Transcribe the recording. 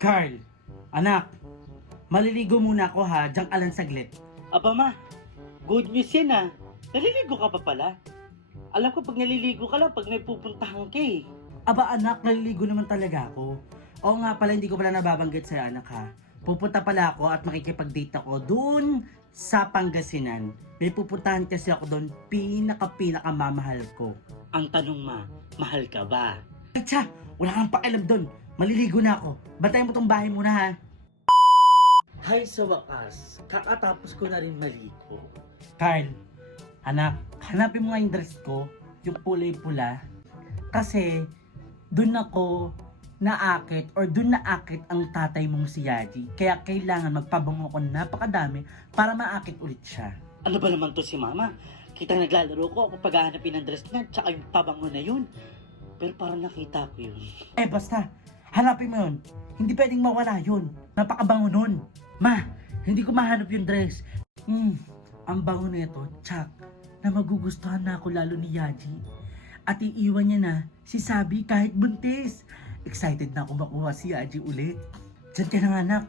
Carl, anak, maliligo muna ako ha, diyan ka lang saglit. Aba ma, good news yan ah. Naliligo ka pa pala. Alam ko pag naliligo ka lang pag may pupuntahan ka eh. Aba anak, naliligo naman talaga ako. Oo nga pala, hindi ko pala nababanggit sa'yo anak ha. Pupunta pala ako at makikipag-date ako dun sa Pangasinan. May pupuntahan kasi ako doon, pinaka-mamahal ko. Ang tanong ma, mahal ka ba? Ay tsa, wala kang pakialam doon. Maliligo na ako. Bantayan mo tong bahay muna ha. Hay sa wakas, kakatapos ko na rin maligo. Carl, anak, hanapin mo nga yung dress ko, yung kulay pula. Kasi, dun ako naakit or dun naakit ang tatay mong si Yaji. Kaya kailangan magpabango ko napakadami para maakit ulit siya. Ano ba naman to si mama? Kitang naglalaro ko ako paghahanapin ng dress niya tsaka yung pabango na yun. Pero parang nakita ko yun. Eh basta, hanapin mo yun. Hindi pwedeng mawala yun. Napakabango nun. Ma, hindi ko mahanap yung dress. Ang bango nito, tsak, na magugustuhan na ako lalo ni Yaji. At iiwan niya na si Sabi kahit buntis. Excited na ako makuha si Yaji ulit. Diyan ka na nga anak.